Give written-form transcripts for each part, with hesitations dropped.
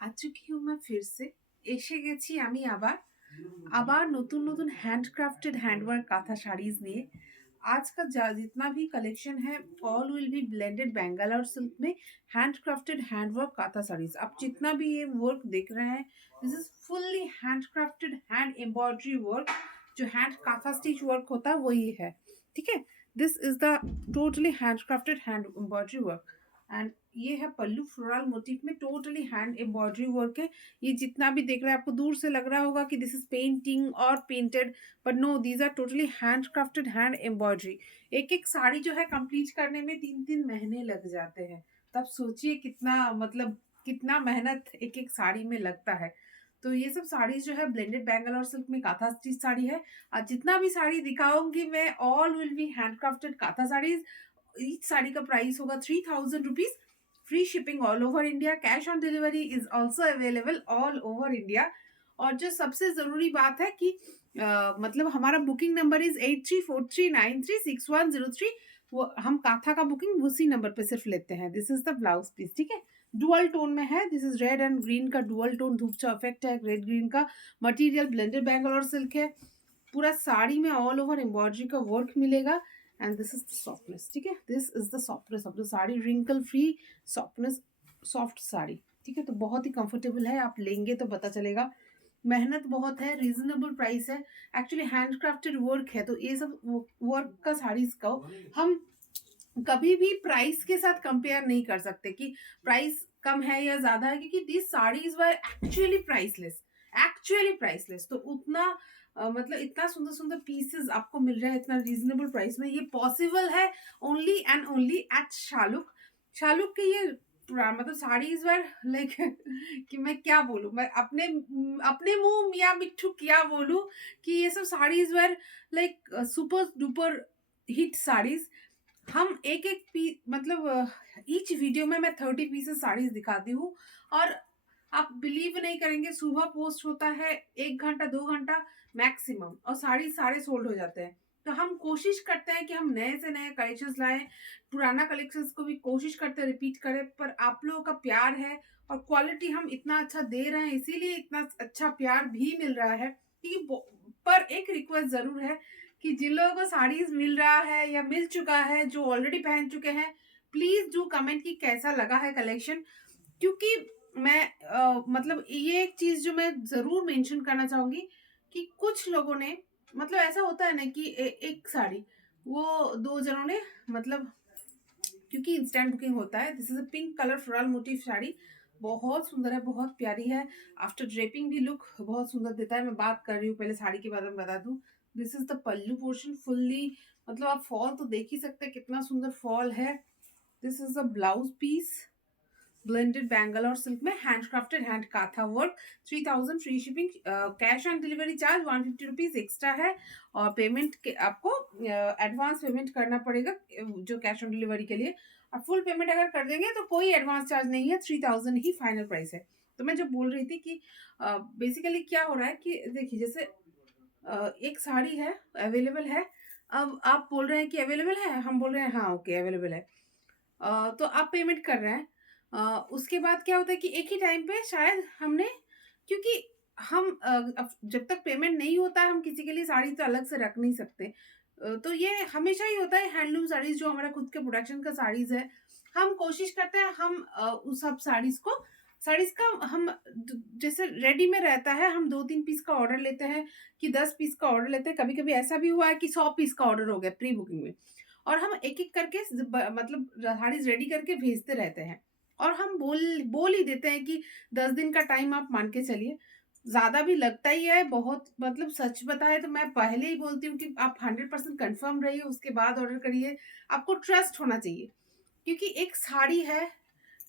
আজকে मैं फिर से এসে গেছি আমি আবার নতুন নতুন হ্যান্ডক্রাফটেড হ্যান্ডওয়ার্ক কাঁথা শাড়িজ নিয়ে। आज का जितना भी कलेक्शन है all will B blended Bangalore silk में हैंडक्राफ्टेड हैंडवर्क कांथा साड़ीज। आप जितना भी ये वर्क देख रहे हैं this is fully handcrafted hand embroidery work. जो हैंड कांथा स्टिच वर्क होता है वही है, ठीक है। This is the totally handcrafted hand embroidery work and ये है पल्लू फ्लोरल मोटिफ में टोटली हैंड एम्ब्रॉयडरी वर्क है। ये जितना भी देख रहे हैं आपको दूर से लग रहा होगा कि दिस इज पेंटिंग और painted, but no, these are totally hand crafted hand embroidery. एक एक साड़ी जो है कंप्लीट करने में 3-3 महीने लग जाते हैं। तब सोचिए कितना मतलब कितना मेहनत एक एक साड़ी में लगता है। तो ये सब साड़ी जो है ब्लेंडेड बैंगलोर सिल्क में काथा स्टिच साड़ी है। और जितना भी साड़ी दिखाऊंगी मैं all will be hand crafted katha saris. Each sari का प्राइस होगा 3000 rupees. Free shipping all over India. Cash on delivery is also available all over India. और जो सबसे जरूरी बात है कि मतलब हमारा बुकिंग नंबर इज 8343936103। वो हम काथा का बुकिंग उसी नंबर पे सिर्फ लेते हैं। This is the blouse piece, ठीक है। डुअल टोन में है। This is red and green का डुअल टोन धूपचा इफेक्ट है। रेड ग्रीन का मटेरियल ब्लेंडेड बैंगलोर सिल्क है। पूरा साड़ी में ऑल ओवर एम्ब्रॉयडरी का वर्क मिलेगा and this is the softness, ठीक है। This is the softness of the sari, wrinkle free softness, soft sari, ठीक है। तो बहुत ही कंफर्टेबल है, आप लेंगे तो पता चलेगा। मेहनत बहुत है, रीजनेबल प्राइस है, एक्चुअली हैंडक्राफ्टेड वर्क है। तो ये सब वर्क का साड़ीज को हम कभी भी प्राइस के साथ कंपेयर नहीं कर सकते कि प्राइस कम है या ज्यादा है, क्योंकि this saris were actually priceless, actually priceless. तो उतना मतलब इतना सुंदर सुंदर पीसेस आपको मिल रहा है इतना रीजनेबल प्राइस में। ये पॉसिबल है ओनली एंड ओनली एट शालुक। शालुक के ये मतलब साड़ीज वर लाइक कि मैं क्या बोलूं, मैं अपने मुंह मियाँ मिट्ठू क्या बोलूं कि ये सब saris were like super duper hit saris. हम एक एक मतलब ईच वीडियो में मैं 30 पीसेस साड़ीज दिखाती हूँ। और आप बिलीव नहीं करेंगे, सुबह पोस्ट होता है 1 घंटा 2 घंटा मैक्सिमम और साड़ी सारे सोल्ड हो जाते हैं। तो हम कोशिश करते हैं कि हम नए से नए कलेक्शंस लाएं, पुराना कलेक्शंस को भी कोशिश करते हैं रिपीट करें, पर आप लोगों का प्यार है और क्वालिटी हम इतना अच्छा दे रहे हैं इसीलिए इतना अच्छा प्यार भी मिल रहा है कि पर एक रिक्वेस्ट जरूर है कि जिन लोगों को साड़ीज मिल रहा है या मिल चुका है, जो ऑलरेडी पहन चुके हैं, प्लीज डू कमेंट कि कैसा लगा है कलेक्शन। क्योंकि मैं मतलब ये एक चीज जो मैं जरूर मेंशन करना चाहूंगी कि कुछ लोगों ने मतलब ऐसा होता है ना कि एक साड़ी वो दो जनों ने मतलब क्योंकि इंस्टेंट बुकिंग होता है। This is a pink colour floral motive sari, बहुत सुंदर है, बहुत प्यारी है। आफ्टर ड्रेपिंग भी लुक बहुत सुंदर देता है। मैं बात कर रही हूँ पहले साड़ी के बारे में बता दूं। This is the pallu portion fully, मतलब आप फॉल तो देख ही सकते हैं कितना सुंदर फॉल है। This is the blouse piece blended Bangalore silk में handcrafted hand katha work. 3000 free shipping. Cash on delivery charge 150 rupees extra है। और पेमेंट के आपको एडवांस पेमेंट करना पड़ेगा जो कैश ऑन डिलीवरी के लिए। और फुल पेमेंट अगर कर देंगे तो कोई एडवांस चार्ज नहीं है, 3000 ही फाइनल प्राइस है। तो मैं जो बोल रही थी कि बेसिकली क्या हो रहा है कि देखिए जैसे एक साड़ी है अवेलेबल है। अब आप बोल रहे हैं कि अवेलेबल है, हम बोल रहे हैं हाँ ओके अवेलेबल है। तो आप पेमेंट कर रहे हैं। उसके बाद क्या होता है कि एक ही टाइम पे शायद हमने, क्योंकि हम अब जब तक पेमेंट नहीं होता है हम किसी के लिए साड़ी तो अलग से रख नहीं सकते। तो ये हमेशा ही होता है हैंडलूम साड़ीज जो हमारा खुद के प्रोडक्शन का साड़ीज है। हम कोशिश करते हैं हम उस सब साड़ीज का हम जैसे रेडी में रहता है हम 2-3 पीस का ऑर्डर लेते हैं कि 10 पीस का ऑर्डर लेते हैं। कभी कभी ऐसा भी हुआ है कि 100 पीस का ऑर्डर हो गया प्री बुकिंग में। और हम एक एक करके मतलब साड़ीज रेडी करके भेजते रहते हैं। और हम बोल ही देते हैं कि 10 दिन का टाइम आप मान के चलिए। ज्यादा भी लगता ही है बहुत, मतलब सच बताए तो मैं पहले ही बोलती हूँ कि आप 100% कंफर्म रहिए उसके बाद ऑर्डर करिए। आपको ट्रस्ट होना चाहिए क्योंकि एक साड़ी है,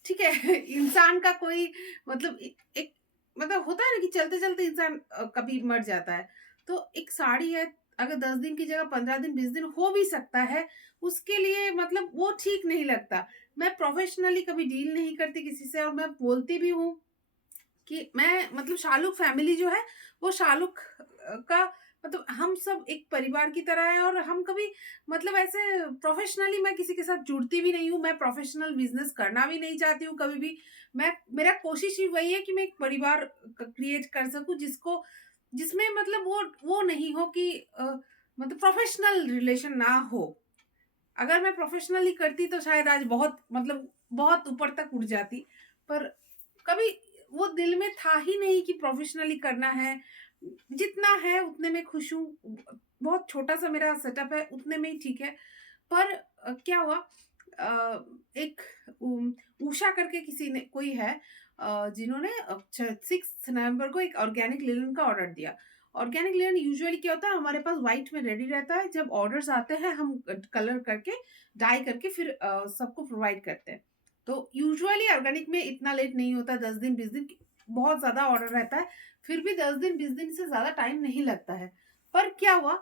ठीक है। इंसान का कोई मतलब एक मतलब होता है ना कि चलते चलते इंसान कभी मर जाता है। तो एक साड़ी है, अगर 10 दिन की जगह 15 दिन 20 दिन हो भी सकता है, उसके लिए मतलब वो ठीक नहीं लगता। मैं प्रोफेशनली कभी डील नहीं करती किसी से और मैं बोलती भी हूँ कि मैं मतलब शाहरुख फैमिली जो है वो शाहरुख का मतलब हम सब एक परिवार की तरह है, और हम कभी मतलब ऐसे प्रोफेशनली मैं किसी के साथ जुड़ती भी नहीं हूँ, मैं प्रोफेशनल बिजनेस करना भी नहीं चाहती हूँ कभी भी। मैं मेरा कोशिश ही वही है कि मैं एक परिवार क्रिएट कर सकूं, जिसको जिसमें मतलब वो नहीं हो कि मतलब प्रोफेशनल रिलेशन ना हो। अगर मैं प्रोफेशनली करती तो शायद आज बहुत मतलब बहुत ऊपर तक उठ जाती, पर कभी वो दिल में था ही नहीं कि प्रोफेशनली करना है। जितना है उतने में खुश हूँ। बहुत छोटा-सा मेरा सेटअप है, उतने में ही ठीक है। पर क्या हुआ, एक उषा करके किसी ने कोई है, जिन्होंने 6 नवंबर को एक ऑर्गेनिक लिनन का ऑर्डर दिया। ऑर्गेनिक लिनन यूजुअली क्या होता है, हमारे पास व्हाइट में रेडी रहता है, जब ऑर्डर्स आते हैं हम कलर करके, डाई करके फिर सबको प्रोवाइड करते हैं। तो यूजुअली ऑर्गेनिक में इतना लेट नहीं होता, 10 दिन 20 दिन, बहुत ज़्यादा ऑर्डर रहता है, फिर भी 10 दिन 20 दिन से ज़्यादा टाइम नहीं लगता है। पर क्या हुआ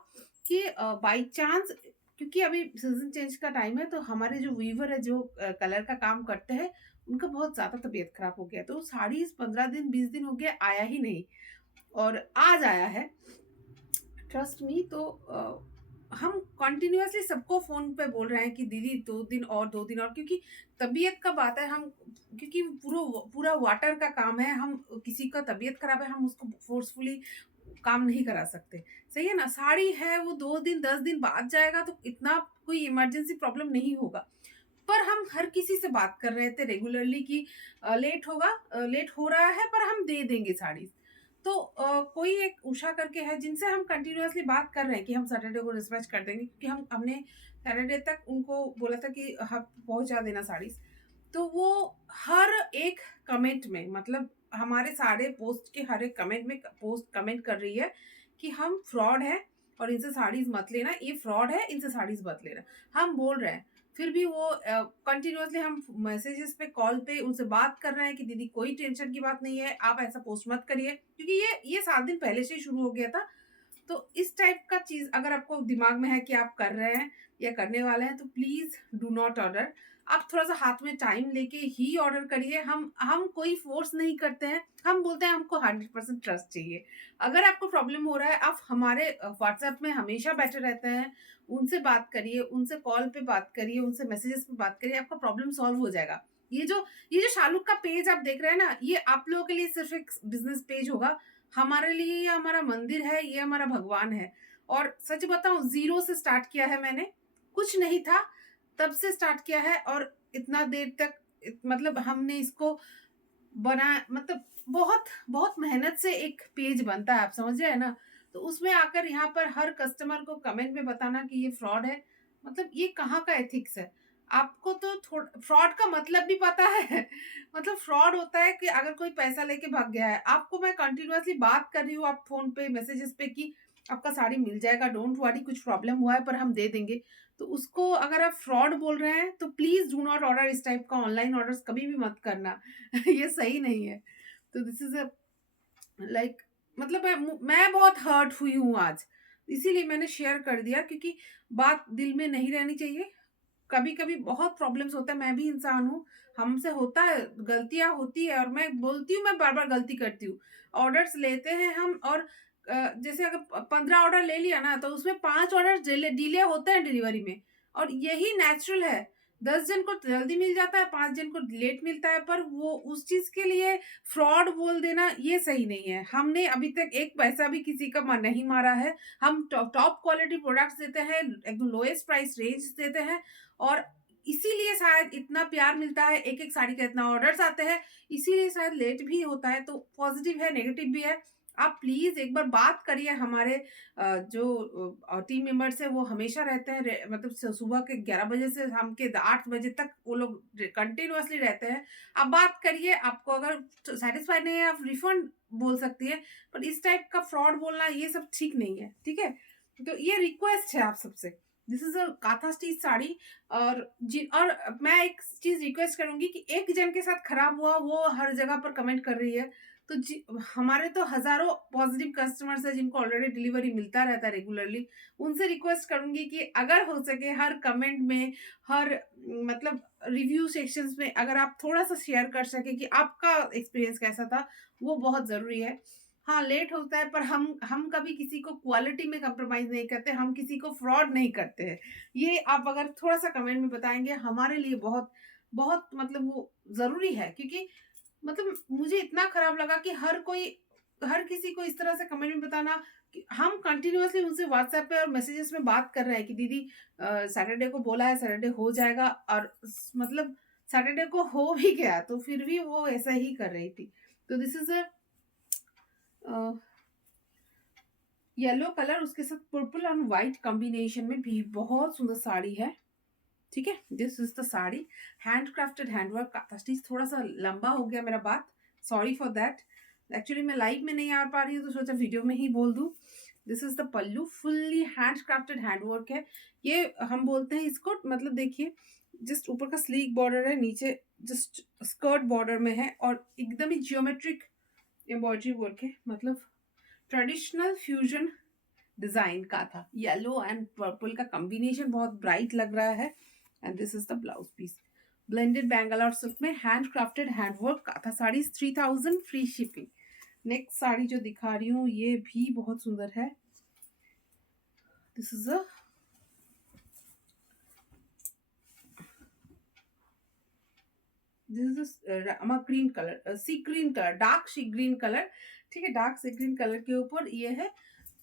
कि बाय चांस, क्योंकि अभी सीज़न चेंज का टाइम है, तो हमारे जो वीवर है, जो कलर का काम करते हैं, उनका बहुत ज़्यादा तबीयत खराब हो गया। तो साड़ी 15 दिन 20 दिन हो गया, आया ही नहीं, और आज आया है। Trust me. तो हम कंटिन्यूअसली सबको फ़ोन पे बोल रहे हैं कि दीदी 2 दिन और 2 दिन और, क्योंकि तबीयत का बात है। हम क्योंकि पूरा पूरा वाटर का काम है, हम किसी का तबीयत खराब है, हम उसको फ़ोर्सफुली काम नहीं करा सकते। सही है ना? साड़ी है वो 2 दिन 10 दिन बाद जाएगा, तो इतना कोई इमरजेंसी प्रॉब्लम नहीं होगा। पर हम हर किसी से बात कर रहे थे रेगुलरली कि लेट होगा, लेट हो रहा है, पर हम दे देंगे साड़ी। तो कोई एक उषा करके है, जिनसे हम कंटिन्यूअसली बात कर रहे हैं कि हम सैटरडे को डिस्पैच कर देंगे, क्योंकि हमने सैटरडे तक उनको बोला था कि आप पहुंचा देना साड़ी। तो वो हर एक कमेंट में, मतलब हमारे सारे पोस्ट के हर एक कमेंट में पोस्ट कमेंट कर रही है कि हम फ्रॉड है, और इनसे साड़ीज मत लेना, ये फ्रॉड है, इनसे साड़ीज मत लेना। हम बोल रहे हैं, फिर भी वो कंटिन्यूअसली हम मैसेजेस पे, कॉल पे उनसे बात कर रहे हैं कि दीदी कोई टेंशन की बात नहीं है, आप ऐसा पोस्ट मत करिए, क्योंकि ये 7 दिन पहले से ही शुरू हो गया था। तो इस टाइप का चीज अगर आपको दिमाग में है कि आप कर रहे हैं या करने वाले हैं, तो प्लीज डू नॉट ऑर्डर। आप थोड़ा सा हाथ में टाइम लेके ही ऑर्डर करिए। हम कोई फोर्स नहीं करते हैं, हम बोलते हैं हमको 100% ट्रस्ट चाहिए। अगर आपको प्रॉब्लम हो रहा है, आप हमारे व्हाट्सएप में हमेशा बैठे रहते हैं, उनसे बात करिए, उनसे कॉल पे बात करिए, उनसे मैसेजेस पे बात करिए, आपका प्रॉब्लम सॉल्व हो जाएगा। ये जो शालुक का पेज आप देख रहे हैं ना, ये आप लोगों के लिए सिर्फ एक बिजनेस पेज होगा। हमारे लिए ये हमारा मंदिर है, ये हमारा भगवान है। और सच बताऊं, जीरो से स्टार्ट किया है मैंने, कुछ नहीं था, तब से स्टार्ट किया है, और इतना देर तक मतलब हमने इसको बना, मतलब बहुत बहुत मेहनत से एक पेज बनता है, आप समझ रहे हैं ना? तो उसमें आकर यहाँ पर हर कस्टमर को कमेंट में बताना कि ये फ्रॉड है, मतलब ये कहाँ का एथिक्स है? आपको तो थोड़ा फ्रॉड का मतलब भी पता है। मतलब फ्रॉड होता है कि अगर कोई पैसा लेके भाग गया है, आपको मैं कंटिन्यूअसली बात कर रही हूँ, आप फोन पे मैसेजेस पे कि आपका साड़ी मिल जाएगा, डोंट वरी, कुछ प्रॉब्लम हुआ है पर हम दे देंगे। तो उसको अगर आप फ्रॉड बोल रहे हैं, तो प्लीज डू नॉट ऑर्डर इस टाइप का ऑनलाइन ऑर्डर्स कभी भी मत करना। ये सही नहीं है। तो दिस इज अ लाइक, मतलब मैं बहुत हर्ट हुई हूँ आज, इसीलिए मैंने शेयर कर दिया, क्योंकि बात दिल में नहीं रहनी चाहिए। कभी कभी बहुत प्रॉब्लम्स होता है, मैं भी इंसान हूँ, हमसे होता है, गलतियां होती है, और मैं बोलती हूँ मैं बार बार गलती करती हूँ। ऑर्डर्स लेते हैं हम, और जैसे अगर 15 ऑर्डर ले लिया ना, तो उसमें 5 ऑर्डर डिले होते हैं डिलीवरी में, और यही नेचुरल है। 10 जन को जल्दी मिल जाता है, 5 जन को लेट मिलता है, पर वो उस चीज के लिए फ्रॉड बोल देना ये सही नहीं है। हमने अभी तक एक पैसा भी किसी का नहीं मारा है। हम टॉप क्वालिटी प्रोडक्ट्स देते हैं, एकदम लोएस्ट प्राइस रेंज देते हैं, और इसीलिए शायद इतना प्यार मिलता है, एक एक साड़ी का इतना ऑर्डर्स आते हैं, इसीलिए शायद लेट भी होता है। तो पॉजिटिव है, नेगेटिव भी है। आप प्लीज एक बार बात करिए। हमारे जो टीम मेंबर्स है, वो हमेशा रहते हैं, मतलब सुबह के 11 बजे से शाम के 8 बजे तक वो लोग कंटिन्यूअसली रहते हैं। आप बात करिए, आपको अगर सेटिस्फाइड नहीं है, आप रिफंड बोल सकती है, पर इस टाइप का फ्रॉड बोलना ये सब ठीक नहीं है, ठीक है? तो ये रिक्वेस्ट है आप सबसे। This is a katha stitch sari. और मैं एक चीज रिक्वेस्ट करूंगी कि एक जन के साथ खराब हुआ, वो हर जगह पर कमेंट कर रही है, तो हमारे तो हजारों पॉजिटिव कस्टमर्स है, जिनको ऑलरेडी डिलीवरी मिलता रहता है रेगुलरली। उनसे रिक्वेस्ट करूंगी कि अगर हो सके हर कमेंट में, हर मतलब रिव्यू सेक्शंस में, अगर आप थोड़ा सा शेयर कर सके कि आपका एक्सपीरियंस कैसा था, वो बहुत जरूरी है। हाँ, लेट होता है, पर हम कभी किसी को क्वालिटी में कॉम्प्रोमाइज़ नहीं करते, हम किसी को फ्रॉड नहीं करते हैं। ये आप अगर थोड़ा-सा कमेंट में बताएँगे, हमारे लिए बहुत बहुत मतलब वो ज़रूरी है, क्योंकि मतलब मुझे इतना खराब लगा कि हर किसी को इस तरह से कमेंट में बताना कि हम कंटिन्यूअसली उनसे व्हाट्सएप पे और मैसेजेस में बात कर रहे हैं कि दीदी सैटरडे को बोला है, सैटरडे हो जाएगा, और मतलब सैटरडे को हो भी गया, तो फिर भी वो ऐसा ही कर रही थी। तो this is a yellow colour, उसके साथ पर्पल और व्हाइट कॉम्बिनेशन में भी बहुत सुंदर साड़ी है। ठीक है, this is the sari, hand crafted handwork का था। स्टिच थोड़ा सा लंबा हो गया मेरा बात, सॉरी फॉर दैट। एक्चुअली मैं लाइव में नहीं आ पा रही हूँ, तो सोचा वीडियो में ही बोल दूँ। This is the pallu, fully hand crafted handwork है। ये हम बोलते हैं इसको, मतलब देखिए, जस्ट ऊपर का स्लीक बॉर्डर है, नीचे जस्ट स्कर्ट बॉर्डर में है, और एकदम ही जियोमेट्रिक एम्ब्रॉयडरी वर्क है, मतलब ट्रेडिशनल फ्यूजन डिजाइन का था। येलो एंड पर्पल का कॉम्बिनेशन बहुत ब्राइट लग रहा है। And this is the blouse piece, blended Bangalore silk में हैंड क्राफ्टेड हैंडवर्क का था। Sari 3000 free shipping. Next sari जो दिखा रही हूँ ये भी बहुत सुंदर है। This is a green colour, sea green colour, dark sea green colour. ठीक है, डार्क सी ग्रीन कलर के ऊपर ये है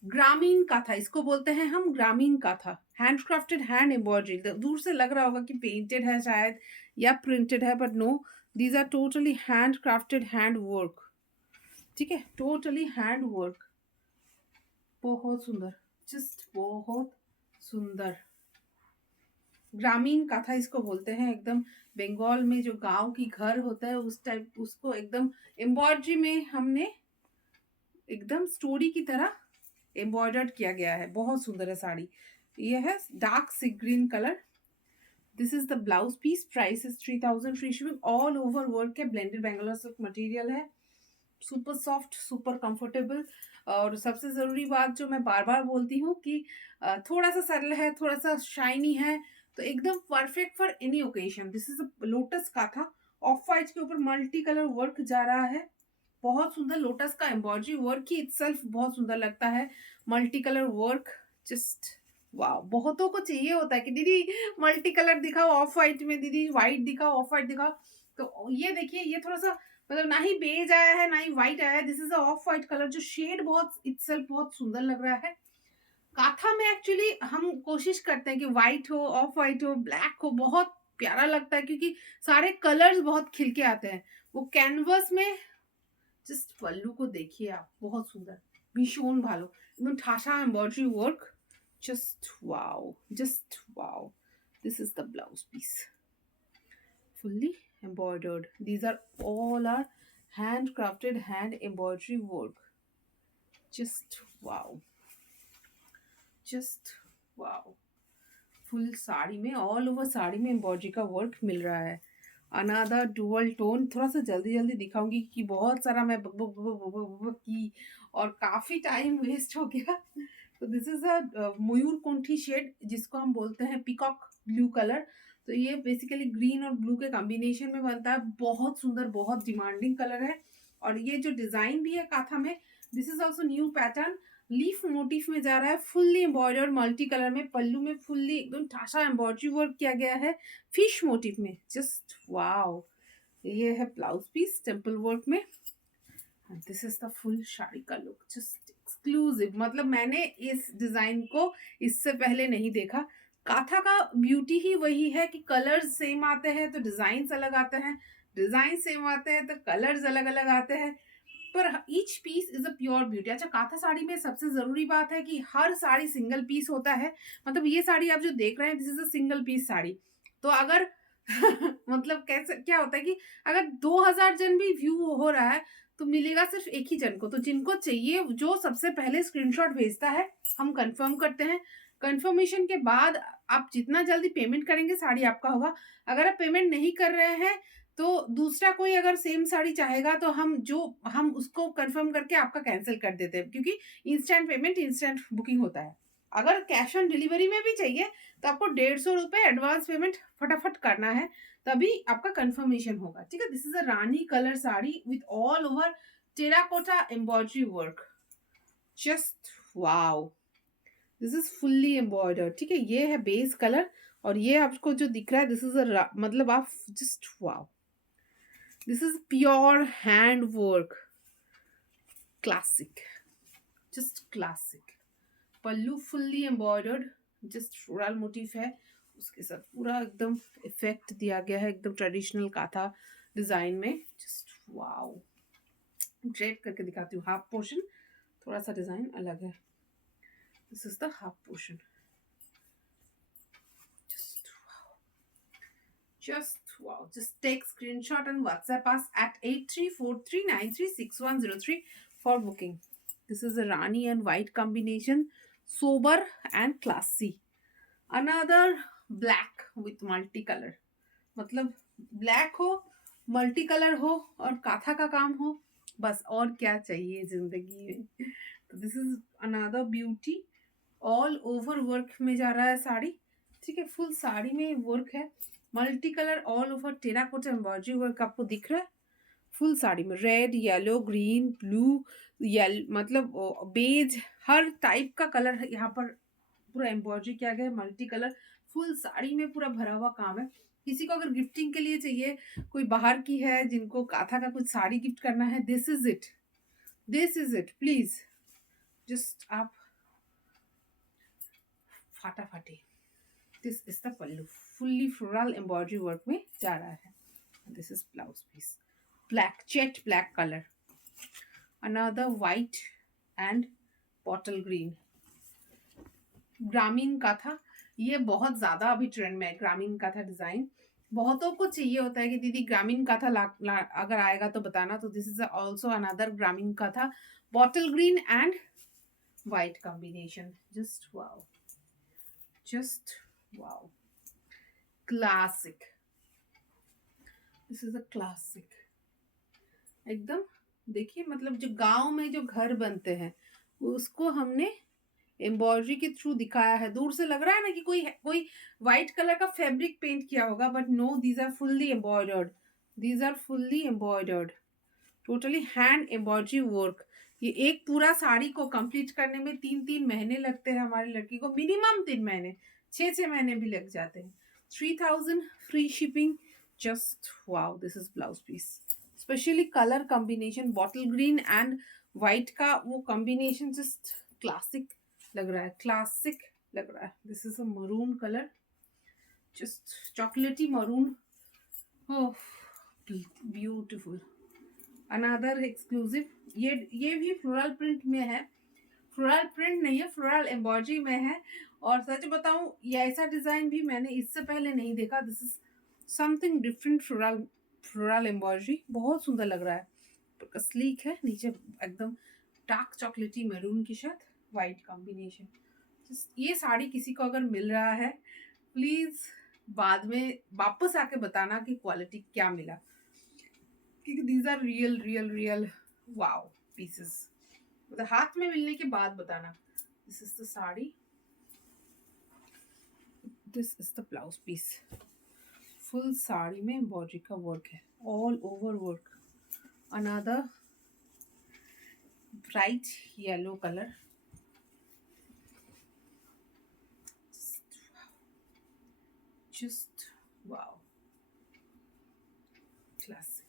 ग्रामीण का था, इसको बोलते हैं हम ग्रामीण का था। हैंड क्राफ्टेड हैंड एम्ब्रॉयडरी, दूर से लग रहा होगा कि पेंटेड है शायद या प्रिंटेड है, but no, these are totally hand crafted hand work. ठीक है, टोटली हैंड वर्क, बहुत सुंदर, जस्ट बहुत सुंदर। ग्रामीण काथा इसको बोलते हैं, एकदम बंगाल में जो गांव की घर होता है उस टाइप, उसको एकदम एम्ब्रॉयडरी में हमने एकदम स्टोरी की तरह एम्ब्रॉयडर्ड किया गया है। बहुत सुंदर है साड़ी। ये है dark sea green colour. This is the blouse piece, price is 3000 free shipping. All over work के ब्लेंडेड बेंगलोर सिल्क मटेरियल है, सुपर सॉफ्ट, सुपर कंफर्टेबल। और सबसे ज़रूरी बात जो मैं बार बार बोलती हूँ कि थोड़ा सा सरल है, थोड़ा सा शाइनी है, तो एकदम perfect for any occasion. This is lotus का था, ऑफ वाइट के ऊपर मल्टी कलर वर्क जा रहा है। बहुत सुंदर, लोटस का एम्ब्रॉयडरी वर्क ही इटसेल्फ बहुत सुंदर लगता है। मल्टी कलर वर्क, जस्ट वाह। बहुतों को चाहिए होता है कि दीदी मल्टी कलर दिखाओ, ऑफ वाइट में दीदी वाइट दिखाओ, ऑफ वाइट दिखाओ। तो ये देखिए, ये थोड़ा सा मतलब ना ही बेज आया है ना ही व्हाइट आया है, this is a of white colour, जो शेड बहुत इटसेल्फ बहुत सुंदर लग रहा है। काथा में एक्चुअली हम कोशिश करते हैं कि व्हाइट हो, ऑफ व्हाइट हो, ब्लैक हो, बहुत प्यारा लगता है, क्योंकि सारे कलर्स बहुत खिल के आते हैं। वो कैनवस में जस्ट पल्लू को देखिए आप, बहुत सुंदर, भीषण भालो, एकदम ठासा embroidery work, just wow, just wow. This is the blouse piece, fully embroidered. These are all are handcrafted hand embroidery work. Just wow, just wow. Full sari में, ऑल ओवर साड़ी में एम्ब्रॉयडरी का वर्क मिल रहा है। अनादर डुअल टोन, थोड़ा सा जल्दी जल्दी दिखाऊंगी कि बहुत सारा मैं बक बक बक बक बक बक की और काफ़ी टाइम वेस्ट हो गया। तो दिस इज अ मयूर कुंठी शेड, जिसको हम बोलते हैं पिकॉक ब्लू कलर। तो ये बेसिकली ग्रीन और ब्लू के कॉम्बिनेशन में बनता है, बहुत सुंदर, बहुत डिमांडिंग कलर है। और ये जो डिज़ाइन भी है काथा में, this is also new pattern, leaf motif में जा रहा है, फुल्ली एम्ब्रॉयडर्ड मल्टी कलर में, पल्लू में फुल्ली एकदम ठासा एम्ब्रॉयडरी वर्क किया गया है फिश मोटिफ में, जस्ट वाओ। ये है ब्लाउज पीस टेम्पल वर्क में। This is the full sari का लुक, जस्ट एक्सक्लूसिव। मतलब मैंने इस डिजाइन को इससे पहले नहीं देखा। काथा का ब्यूटी ही वही है कि कलर्स सेम आते हैं तो डिजाइन अलग आते हैं, डिजाइन सेम आते हैं तो कलर्स अलग अलग आते हैं, पर each piece is a pure beauty. अच्छा, काथा साड़ी में सबसे जरूरी बात है कि हर साड़ी सिंगल पीस होता है। मतलब ये साड़ी आप जो देख रहे हैं, this is a single piece sari. तो अगर मतलब कैसे क्या होता है कि अगर 2000 जन भी व्यू हो रहा है तो मिलेगा सिर्फ एक ही जन को। तो जिनको चाहिए, जो सबसे पहले स्क्रीनशॉट भेजता है, हम कंफर्म करते हैं। कंफर्मेशन के बाद आप जितना जल्दी पेमेंट करेंगे, साड़ी आपका होगा। अगर आप पेमेंट नहीं कर रहे हैं तो दूसरा कोई अगर सेम साड़ी चाहेगा तो हम उसको कंफर्म करके आपका कैंसिल कर देते हैं, क्योंकि इंस्टेंट पेमेंट, इंस्टेंट बुकिंग होता है। अगर कैश ऑन डिलीवरी में भी चाहिए तो आपको 150 रुपये एडवांस पेमेंट फटाफट करना है, तभी आपका कंफर्मेशन होगा। ठीक है, this is a Rani colour sari with all over terracotta embroidery work, just wow, this is fully embroidered, ठीक है। ये है बेस कलर और ये आपको जो दिख रहा है दिस इज अ, मतलब आप just wow, this is pure hand work, classic, just classic. Pallu fully embroidered, just floral motif है, उसके साथ पूरा एकदम इफेक्ट दिया गया है, एकदम ट्रेडिशनल काथा डिजाइन में, जस्ट वाओ। ड्रेप करके दिखाती हूँ, हाफ पोर्शन थोड़ा सा डिजाइन अलग है, this is the half portion, just wow, just take screenshot and WhatsApp us at 8343936103 for booking. This is a rani and white combination, sober and classy. Another black with multicolor, मतलब black हो, multi colour हो और काथा का काम हो, बस और क्या चाहिए जिंदगी में। तो this is another beauty, all over work में जा रहा है साड़ी, ठीक है। फुल साड़ी में वर्क है, multi colour all over terracotta embroidery work आपको दिख रहा है फुल साड़ी में, रेड येलो ग्रीन ब्लू मतलब बेज, हर टाइप का कलर यहाँ पर पूरा एम्ब्रॉयडरी किया गया है, मल्टी कलर फुल साड़ी में पूरा भरा हुआ काम है। किसी को अगर गिफ्टिंग के लिए चाहिए, कोई बाहर की है जिनको काथा का कुछ साड़ी गिफ्ट करना है, this is it, this is it, please just आप फाटाफाटी। This is the pallu, fully floral embroidery work में जा रहा है, this is blouse piece, black jet black colour, another white and bottle green, ग्रामीण काथा, ये बहुत ज्यादा अभी ट्रेंड में है ग्रामीण काथा डिजाइन। बहुतों को चाहिए होता है कि दीदी ग्रामीण काथा अगर आएगा तो बताना, तो दिस इज ऑल्सो अनदर ग्रामीण katha, bottle green and white combination, just wow, just wow, classic, this is a classic एकदम। देखिए मतलब जो गांव में जो घर बनते हैं उसको हमने एम्ब्रॉयडरी के थ्रू दिखाया है, दूर से लग रहा है ना कि कोई व्हाइट कलर का फैब्रिक पेंट किया होगा, but no, these are fully embroidered, these are fully embroidered, totally hand embroidery work. ये एक पूरा साड़ी को कंप्लीट करने में 3-3 महीने लगते हैं, हमारी लड़की को मिनिमम 3 महीने, 6-6 महीने भी लग जाते हैं। 3000 free shipping, just wow, this is blouse piece, specially colour combination bottle green and white का वो कॉम्बिनेशन जस्ट क्लासिक लग रहा है, क्लासिक लग रहा है। This is a maroon colour, just chocolatey maroon, oh beautiful, another exclusive, ये भी फ्लोरल प्रिंट में है, फ्लोरल प्रिंट नहीं है, फ्लोरल एम्ब्रॉयडरी में है। और सच बताऊं ये ऐसा डिजाइन भी मैंने इससे पहले नहीं देखा, this is something different, floral floral embroidery बहुत सुंदर लग रहा है, स्लीक है, नीचे एकदम डार्क चॉकलेटी मैरून के साथ वाइट कॉम्बिनेशन। ये साड़ी किसी को अगर मिल रहा है प्लीज बाद में वापस आके बताना कि क्वालिटी क्या मिला, क्योंकि these are real real real wow pieces, मतलब हाथ में मिलने के बाद बताना। This is the sari, this is the blouse piece, full sari में एम्ब्रॉयडरी का वर्क है, all over work, another bright yellow colour, just wow, classic,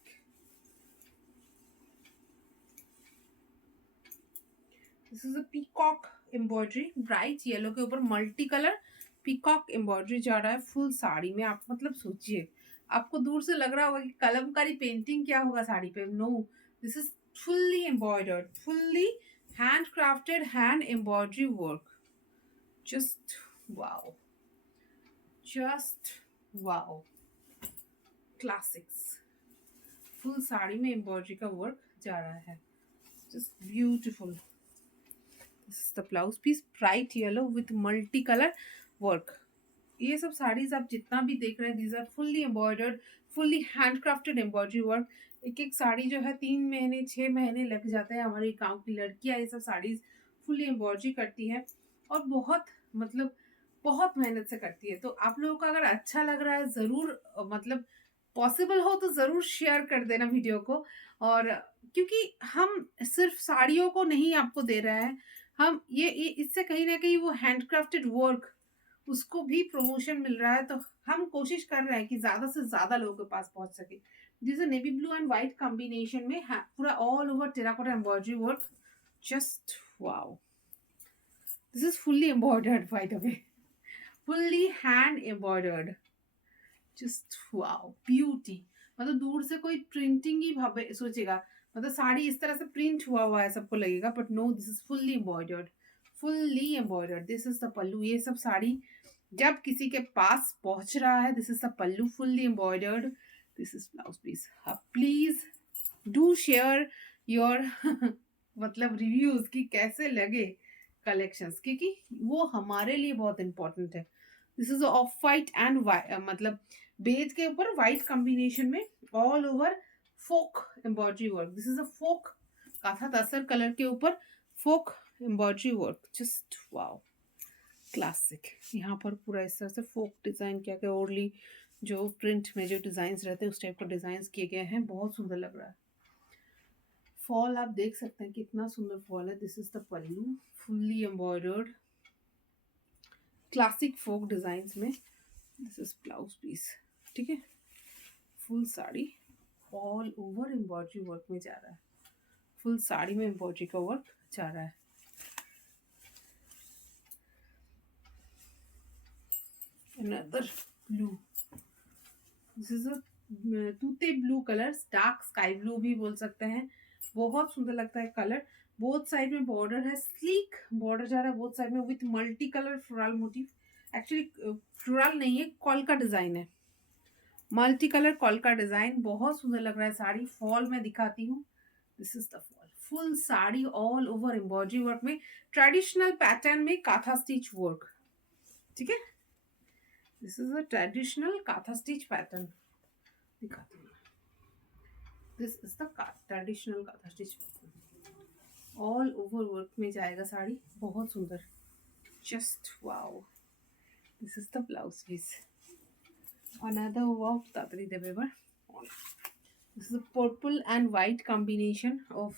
this is a peacock embroidery, bright yellow के ऊपर मल्टी कलर पीकॉक एम्ब्रॉयडरी जा रहा है full sari में। आप मतलब सोचिए, आपको दूर से लग रहा होगा कि कलमकारी पेंटिंग क्या होगा साड़ी पे, no, this is fully embroidered, fully hand crafted hand embroidery work, just wow, just wow, classics, full sari में एम्ब्रॉयडरी का वर्क जा रहा है, just beautiful. This is the blouse piece, bright yellow with multi colour work. ये सब साड़ीज आप जितना भी देख रहे हैं these are fully embroidered, fully handcrafted embroidery work. एक एक साड़ी जो है 3 महीने 6 महीने लग जाते हैं, हमारे गाँव की लड़कियां ये सब साड़ीज फुल्ली एम्ब्रॉयडरी करती है और बहुत मतलब बहुत मेहनत से करती है। तो आप लोगों को अगर अच्छा लग रहा है ज़रूर मतलब पॉसिबल हो तो ज़रूर शेयर कर देना वीडियो को, और क्योंकि हम सिर्फ साड़ियों को नहीं आपको दे रहे हैं, हम ये इससे कहीं ना कहीं वो हैंडक्राफ्टेड वर्क उसको भी प्रमोशन मिल रहा है, तो हम कोशिश कर रहे हैं कि ज्यादा से ज्यादा लोगों के पास पहुंच सके। This navy blue and white combination में पूरा all over terracotta embroidery work, just wow. This is fully embroidered by the way, fully hand embroidered, just wow beauty. मतलब दूर से कोई प्रिंटिंग ही भावे सोचेगा, मतलब साड़ी इस तरह से प्रिंट हुआ हुआ है सबको लगेगा, but no, this is fully embroidered, fully embroidered. This is the pallu. ये सब साड़ी जब किसी के पास पहुंच रहा है, this is the pallu, fully embroidered. This is blouse piece. Please do share your मतलब रिव्यूज कि कैसे लगे कलेक्शंस, क्योंकि वो हमारे लिए बहुत इंपॉर्टेंट है। This is off white and मतलब बेज के ऊपर व्हाइट कॉम्बिनेशन में all over folk embroidery work. This is a folk katha tussar colour के ऊपर folk embroidery work, just wow classic. यहाँ पर पूरा इस तरह से फोक डिजाइन किया गया, ओरली जो प्रिंट में जो डिजाइन रहते हैं उस टाइप का डिजाइन किए गए हैं, बहुत सुंदर लग रहा है। फॉल आप देख सकते हैं कितना सुंदर फॉल है। This is the pallu, fully embroidered classic folk designs में। दिस इज ब्लाउज पीस, ठीक है। Full sari all over embroidery work में जा रहा है, फुल साड़ी में एम्ब्रॉयडरी का वर्क जा रहा है। Another blue, this is a तूते blue colour, dark sky blue भी बोल सकते हैं, बहुत सुंदर लगता है कलर। बोथ साइड में बॉर्डर है, स्लीक बॉर्डर जा रहा है बोथ साइड में with multi colour floral motif. Actually floral नहीं है, कॉल का डिजाइन है, मल्टी कलर कॉल का डिजाइन, बहुत सुंदर लग रहा है साड़ी। फॉल में दिखाती हूँ, this is the fall, full sari all over embroidery work में, ट्रेडिशनल पैटर्न में काथा स्टिच वर्क, ठीक है। This is a traditional katha stitch pattern दिखाती हूँ। This is the traditional katha stitch pattern, all over work में जाएगा साड़ी, बहुत सुंदर, just wow. This is the blouse piece, another wow tatari debe bar. This is a purple and white combination of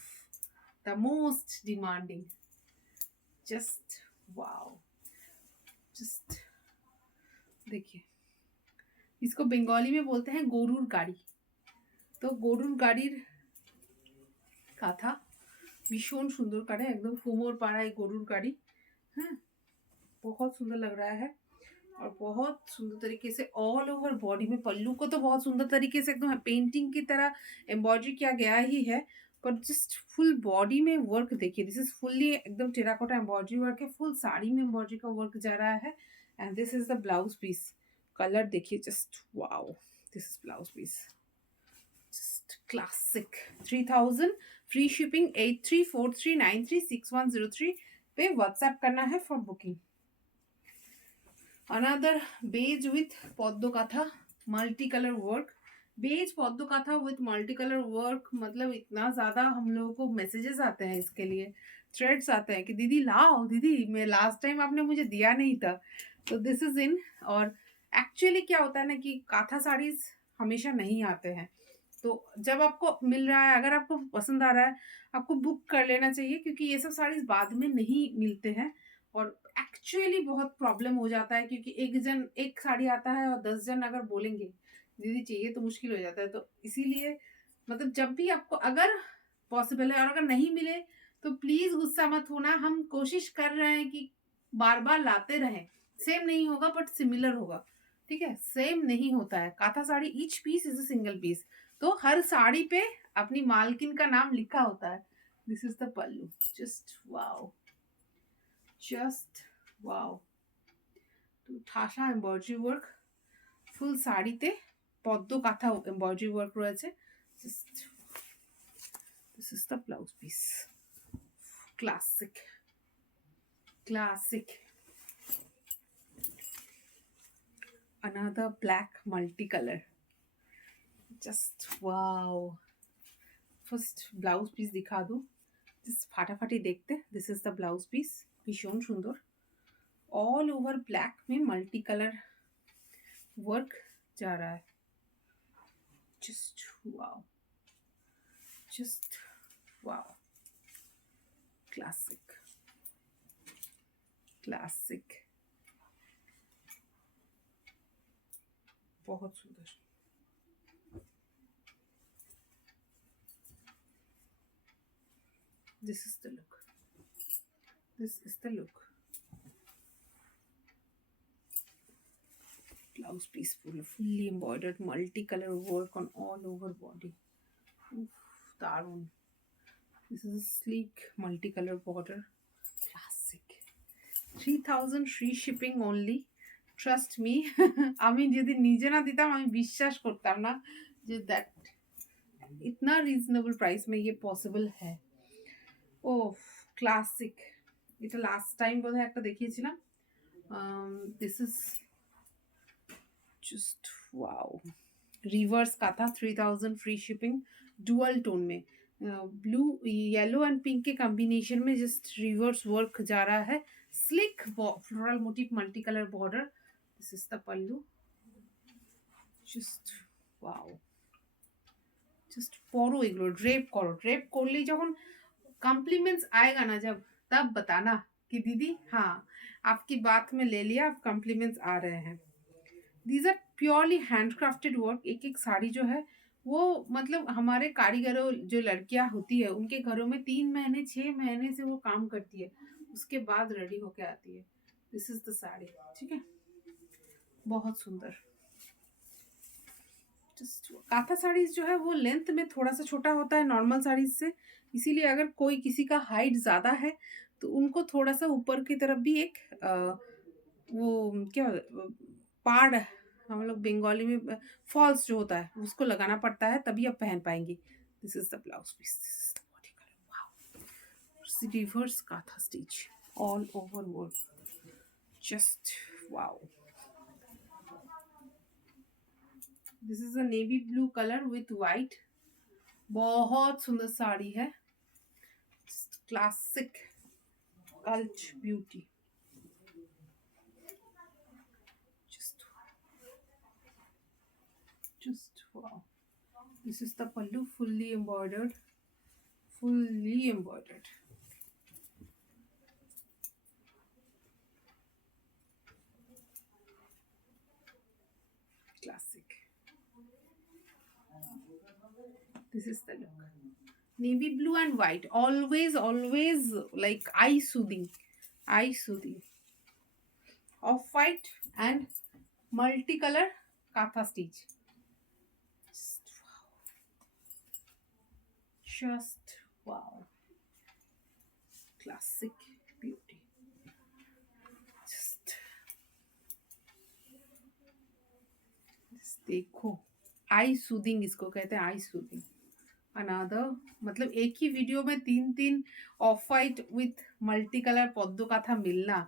the most demanding, just wow, just देखिए, इसको बंगाली में बोलते हैं गोरुर गाड़ी। तो गोरुर गाड़ीर काथा भीषण सुंदर काटे, एकदम कोमर पाड़ा है गोरुर गाड़ी, हाँ बहुत सुंदर लग रहा है। और बहुत सुंदर तरीके से ऑल ओवर बॉडी में, पल्लू को तो बहुत सुंदर तरीके से एकदम पेंटिंग की तरह एम्ब्रॉयडरी किया गया ही है, पर जस्ट फुल बॉडी में वर्क देखिए, दिस इज फुल्ली एकदम टेराकोटा एम्ब्रॉयडरी वर्क है, फुल साड़ी में एम्ब्रॉयडरी का वर्क जा रहा है। And this is the blouse piece, colour देखिए just wow, this is blouse piece, just classic. 3000 free shipping, 8343936103 पे व्हाट्सएप करना है for booking. Another beige with पद्दो katha multi colour work, beige पद्दो katha with multi colour work, मतलब इतना ज़्यादा हम लोगों को मैसेजेस आते हैं इसके लिए, थ्रेड्स आते हैं कि दीदी लाओ, दीदी मैं लास्ट टाइम आपने मुझे दिया नहीं था, तो दिस इज इन। और एक्चुअली क्या होता है ना कि काथा साड़ीज हमेशा नहीं आते हैं, तो जब आपको मिल रहा है, अगर आपको पसंद आ रहा है, आपको बुक कर लेना चाहिए, क्योंकि ये सब साड़ीज बाद में नहीं मिलते हैं। और एक्चुअली बहुत प्रॉब्लम हो जाता है, क्योंकि एक साड़ी आता है और 10 जन अगर बोलेंगे दीदी चाहिए, तो मुश्किल हो जाता है। तो इसीलिए मतलब जब भी आपको अगर पॉसिबल है और अगर नहीं मिले तो प्लीज गुस्सा मत होना, हम कोशिश कर रहे हैं कि बार बार लाते रहें, सेम नहीं होगा बट सिमिलर होगा, ठीक है। सेम नहीं होता है, katha sari each piece is a single piece, तो हर साड़ी पे अपनी मालकिन का नाम लिखा होता है। This is the pallu, just wow, just wow, তো ঠাসা এমব্রয়ডারি ওয়ার্ক, ফুল শাড়িতে পদ্ম কাঁথা এমব্রয়ডারি ওয়ার্ক রয়েছে, just this is the blouse piece, classic classic. another black multicolor, just wow। First blouse piece दिखा दूँ, जस्ट फाटाफाटी देखते, this is the blouse piece, भीषण सुंदर, ऑल ओवर ब्लैक में मल्टी कलर वर्क जा रहा है, just wow, just wow, classic classic, बहुत सुंदर। This is the look, this is the look. Blouse piece fully embroidered, multicolor work on all over body. Oof, दारुण। This is a sleek multicolor border, classic. 3000 free shipping only. Trust me. আমি যদি নিজে না দিতাম আমি বিশ্বাস করতাম না যে that इतना রিজনেবল প্রাইস में ये পসিবল है। ও ক্লাসিক, এটা লাস্ট টাইম বোধহয় একটা দেখিয়েছিলাম। This is just wow, reverse का था, 3000 फ्री शिपिंग, डुअल टोन में, ब्लू येलो एंड पिंक के कॉम्बिनेशन में जस्ट रिवर्स वर्क जा रहा है, slick floral motif multi colour border. This is the pallu, just wow, just পরো এগুলো, ড্রেপ করো, ড্রেপ করলেই যখন कॉम्प्लीमेंट्स आएगा ना जब, तब बताना कि दीदी हाँ आपकी बात में ले लिया, आप कॉम्प्लीमेंट्स आ रहे हैं। These are purely handcrafted work. एक एक साड़ी जो है वो मतलब हमारे कारीगरों, जो लड़कियां होती है उनके घरों में 3 महीने 6 महीने से वो काम करती है, उसके बाद रेडी होके आती है। दिस इज द साड़ी, ठीक है, बहुत सुंदर। जस्ट काथा साड़ीज जो है वो लेंथ में थोड़ा सा छोटा होता है नॉर्मल साड़ीज से, इसीलिए अगर कोई किसी का हाइट ज़्यादा है तो उनको थोड़ा सा ऊपर की तरफ भी एक वो क्या पाड़, हम लोग बंगाली में फॉल्स जो होता है उसको लगाना पड़ता है, तभी आप पहन पाएंगे। This is the blouse piece, this is the body colour, wow, reverse katha stitch all over work, just wow. This is a navy blue colour with white, बहुत सुंदर साड़ी है, क्लासिक कल्च beauty, just wow. This is the pallu, fully embroidered, fully embroidered. Classic. This is the look, navy blue and white, always always like eye soothing, eye soothing, off white and multicolor katha stitch, just wow, classic beauty, just देखो, आई soothing इसको कहते हैं, आई soothing. अनादर मतलब एक ही video में 3 off white with multi colour पद्दो का था मिलना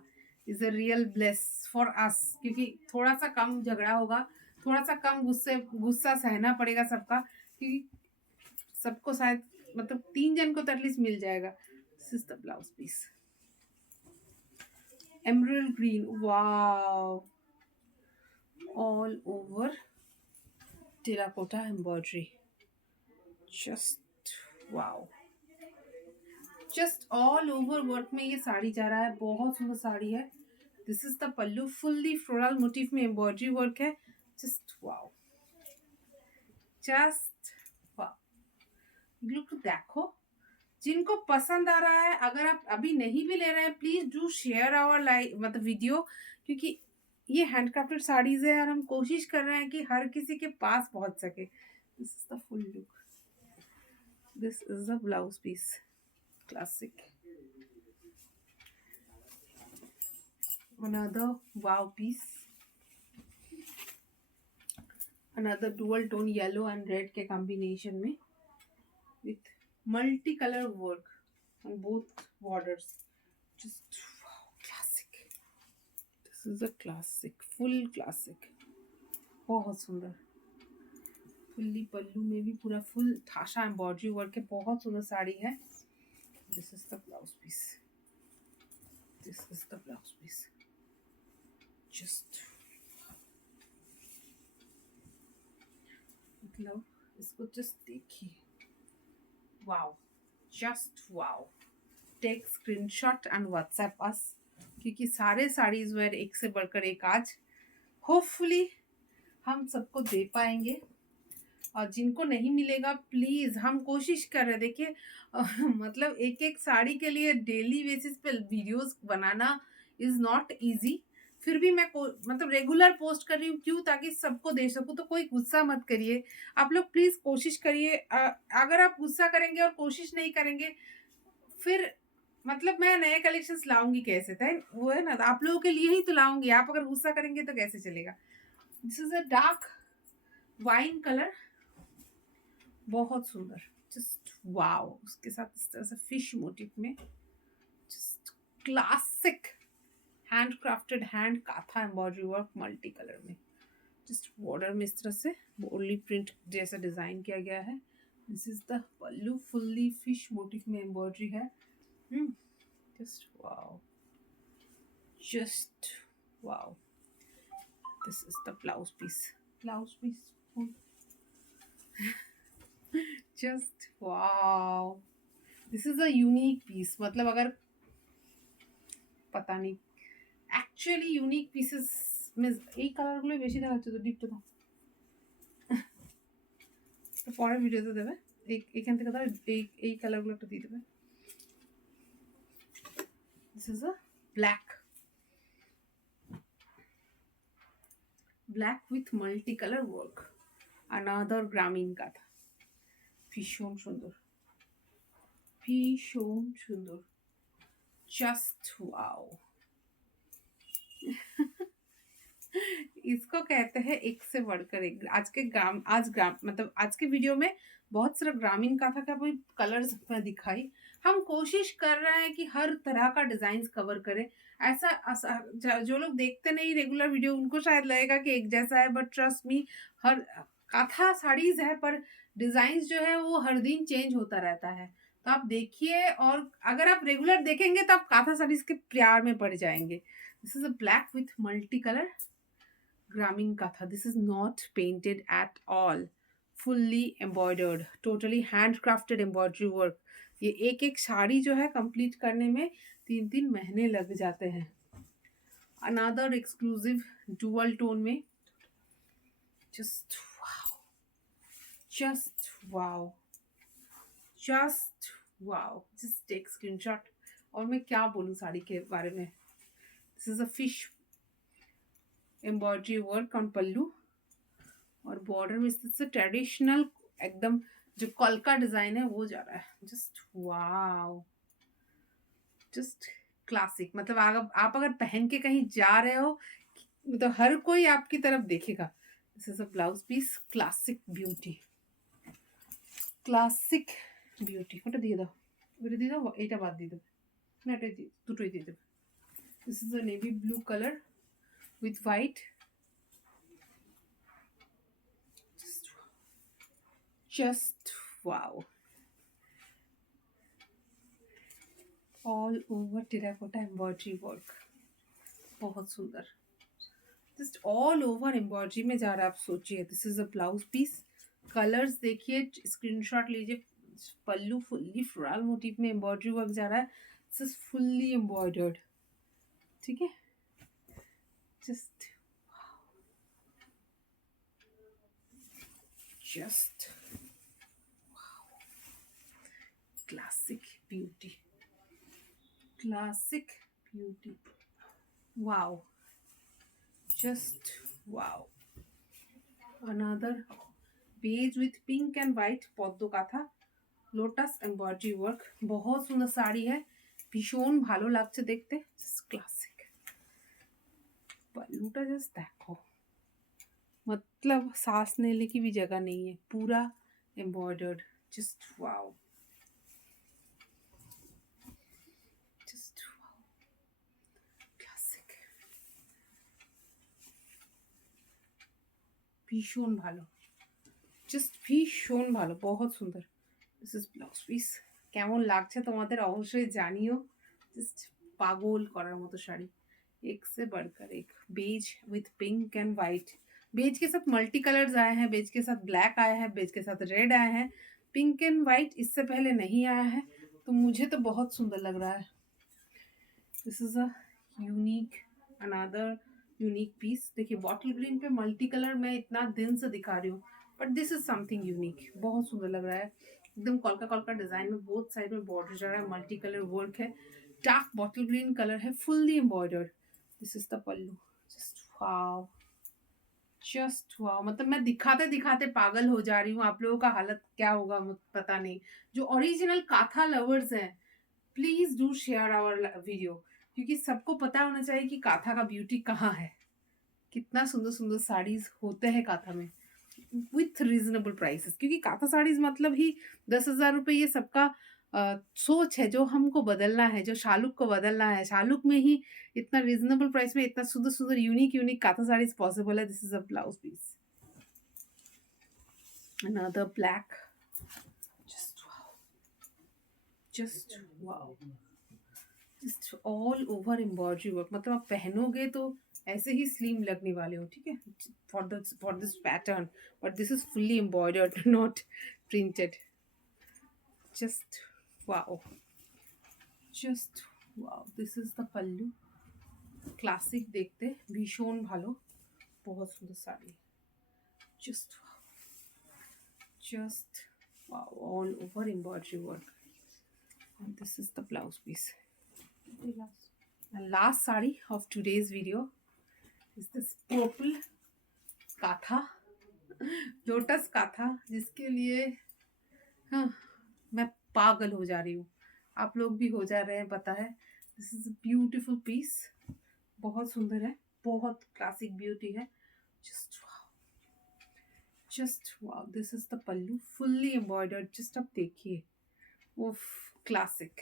is a real bless for us, क्योंकि थोड़ा सा कम झगड़ा होगा, थोड़ा सा कम गुस्सा सहना पड़ेगा सबका, क्योंकि सबको शायद मतलब 3 जन को तो एटलीस्ट मिल जाएगा। This is the blouse piece, emerald green, wow, all over terracotta embroidery, just wow, just all over work में ये साड़ी जा रहा है, बहुत सुंदर साड़ी है। This is the pallu, fully floral motif में एम्ब्रॉयडरी वर्क है, just wow, just wow. Look देखो, जिनको पसंद आ रहा है, अगर आप अभी नहीं भी ले रहे हैं please do share our like मतलब वीडियो, क्योंकि ये हैंडक्राफ्टेड साड़ीज है और हम कोशिश कर रहे हैं कि हर किसी के पास पहुंच सके। This is the full look, this is the blouse piece, classic, another wow piece, another dual tone yellow and red के combination में with multicolor work on both borders, just wow, classic, this is a classic, full classic, बहुत सुंदर। Fully पल्लू में भी पूरा full ठाशा embroidery work है, बहुत सुंदर साड़ी है। This is the blouse piece, this is the blouse piece, just मतलब इसको जस्ट देखिए, wow, just wow, take screenshot and WhatsApp us, क्योंकि सारे साड़ीज वेयर एक से बढ़कर एक आज होपफुली हम सबको दे पाएंगे। और जिनको नहीं मिलेगा प्लीज, हम कोशिश कर रहे हैं, देखिए मतलब एक एक साड़ी के लिए डेली बेसिस पे videos banana is not easy. फिर भी मैं मतलब रेगुलर पोस्ट कर रही हूँ, क्यों? ताकि सबको दे सकूँ। तो कोई गुस्सा मत करिए, आप लोग प्लीज कोशिश करिए। अगर आप गुस्सा करेंगे और कोशिश नहीं करेंगे, फिर मतलब मैं नए कलेक्शंस लाऊंगी कैसे? था वो है ना, तो आप लोगों के लिए ही तो लाऊंगी। आप अगर गुस्सा करेंगे तो कैसे चलेगा? This is a dark wine colour, बहुत सुंदर, जस्ट वाओ। उसके साथ इस तरह से फिश मोटिव में just classic hand crafted hand katha embroidery work multi colour में, जस्ट बॉर्डर में इस तरह से बोली प्रिंट जैसा डिजाइन किया गया है। This is the pallu, fully fish motif में एम्ब्रॉयडरी है। Just wow, just wow. This is the blouse piece, blouse piece just wow, this is a unique piece. मतलब अगर पता नहीं, एक्चुअली यूनिक पीसेस में এই কালারগুলো বেশি দেখা হচ্ছে। তো ডিপটা দাও, তো পরের ভিডিওতে দেবে। এইখান থেকে দাও, এই কালারগুলো একটা দিয়ে দেবে। This is a black with multi colour work, another গ্রামীণ কাঁথা। ভীষণ সুন্দর, ভীষণ সুন্দর, জাস্ট ওয়াও। इसको कहते हैं एक से बढ़कर एक। आज मतलब आज के वीडियो में बहुत सारा ग्रामीण काथा का भी कलर्स में दिखाई। हम कोशिश कर रहे हैं कि हर तरह का डिजाइन कवर करें। जो लोग देखते नहीं रेगुलर वीडियो, उनको शायद लगेगा कि एक जैसा है, बट ट्रस्ट मी, हर काथा साड़ीज है पर डिजाइन जो है वो हर दिन चेंज होता रहता है। तो आप देखिए, और अगर आप रेगुलर देखेंगे तो आप काथा साड़ीज के प्यार में पड़ जाएंगे। This is a black with multi colour ग्रामीण katha. This is not painted at all, fully embroidered, totally hand crafted embroidery work. ये एक एक साड़ी जो है कंप्लीट करने में 3-3 महीने लग जाते हैं। अनदर एक्सक्लूसिव डुअल टोन में, just wow, just wow, just wow. Just take screenshot. और मैं क्या बोलूँ साड़ी के बारे में। This is a fish embroidery work on pallu, और बॉर्डर में इससे ट्रेडिशनल एकदम जो कल का डिजाइन है वो जा रहा है। Just wow, just classic. मतलब आप अगर पहन के कहीं जा रहे हो तो हर कोई आपकी तरफ देखेगा। This is a blouse piece, classic beauty, classic beauty. ওটা দিয়ে দাও, ওটা দিয়ে দাও, এইটা বাদ দিয়ে দেবে না, এটা দুটোই দিয়ে দেবে। This is a navy blue colour with white, just wow, all over terracotta embroidery work, बहुत सुंदर, जस्ट ऑल ओवर एम्ब्रॉयडरी में जा रहा है। आप सोचिए, this is a blouse piece. Colours देखिए, स्क्रीनशॉट लीजिए। पल्लू फुल्ली फ्लोरल मोटिव में एम्ब्रॉयडरी वर्क जा रहा है। दिस इज फुल्ली एम्ब्रॉयडर्ड, ठीक है। Just just wow, classic beauty, classic beauty, wow, just wow। another beige with pink and white পদ্ম কাঁথা, লোটাস এমব্রয়ডারি ওয়ার্ক, बहुत সুন্দর শাড়ি है, ভীষণ ভালো লাগছে দেখতে। Just classic. पल्लूटा जस्ट देखो, मतलब सांस लेने की भी जगह नहीं है, पूरा embroidered. Just wow, just wow, classic, ভীষণ ভালো, জাস্ট ভীষণ ভালো, बहुत সুন্দর। This is blouse piece. কেমন লাগছে তোমাদের অবশ্যই জানিও। জাস্ট পাগল করার মতো শাড়ি, एक से बढ़कर एक। Beige with pink and white, beige के साथ मल्टी कलर्स आए हैं, बेज के साथ ब्लैक आया है, बेज के साथ रेड आया है, पिंक एंड वाइट इससे पहले नहीं आया है। तो मुझे तो बहुत सुंदर लग रहा है। This is a unique, another unique piece. देखिए बॉटल ग्रीन पे मल्टी कलर मैं इतना दिन से दिखा रही हूँ, but this is something unique, बहुत सुंदर लग रहा है। एकदम कॉलका कॉलका डिजाइन में बोथ साइड में बॉर्डर जा रहा है, मल्टी कलर वर्क है, डार्क बॉटल ग्रीन कलर है, fully embroidered. This is the pallu. Just wow, just wow, मतलब मैं दिखाते दिखाते पागल हो जा रही हूँ। आप लोगों का हालत क्या होगा मुझे पता नहीं। जो ओरिजिनल काथा लवर्स हैं, please do share our video, क्योंकि सबको पता होना चाहिए कि काथा का ब्यूटी कहाँ है। कितना सुंदर सुंदर साड़ीज होते हैं काथा में विथ रीजनेबल प्राइसेस, क्योंकि काथा साड़ीज मतलब ही 10,000 रुपये, ये सबका सोच है जो हमको बदलना है, जो शालुक को बदलना है। शालुक में ही इतना रीजनेबल प्राइस में इतना सुंदर सुंदर unique unique kantha saris possible है। This is a blouse piece, another black, just wow, just wow, just all over embroidery work। मतलब आप पहनोगे तो ऐसे ही स्लिम लगने वाले हो, ठीक है, for this pattern, but this is fully embroidered, not printed. Just wow, just wow, this is the pallu. Classic देखते भीषण भालो, बहुत सुंदर sari. Just just wow, all over embroidery work, and this is the blouse piece. The last sari of today's video is this purple katha, lotus katha, जिसके लिए हाँ मैं पागल हो जा रही हूँ, आप लोग भी हो जा रहे हैं पता है। दिस इज ब्यूटीफुल पीस, बहुत सुंदर है, बहुत क्लासिक ब्यूटी है। Just wow, this is the pallu, fully embroidered. Just अब देखिए, उफ, classic,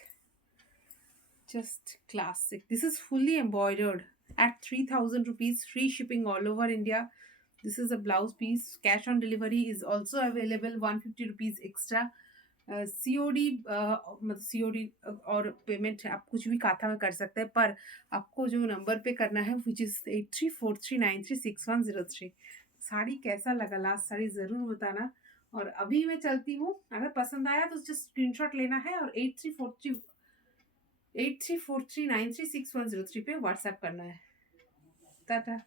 just classic। This is fully embroidered at 3,000 rupees, free shipping all over India। This is a blouse piece, cash on delivery is also available, 150 rupees extra। COD मतलब COD और payment आप कुछ भी काथा में कर सकते हैं, पर आपको जो नंबर पे करना है विच इज़ 8343936103। साड़ी कैसा लगा, लास्ट साड़ी ज़रूर बताना। और अभी मैं चलती हूँ, अगर पसंद आया तो जस्ट स्क्रीनशॉट लेना है और 8343936103 पे व्हाट्सएप करना है। टाटा।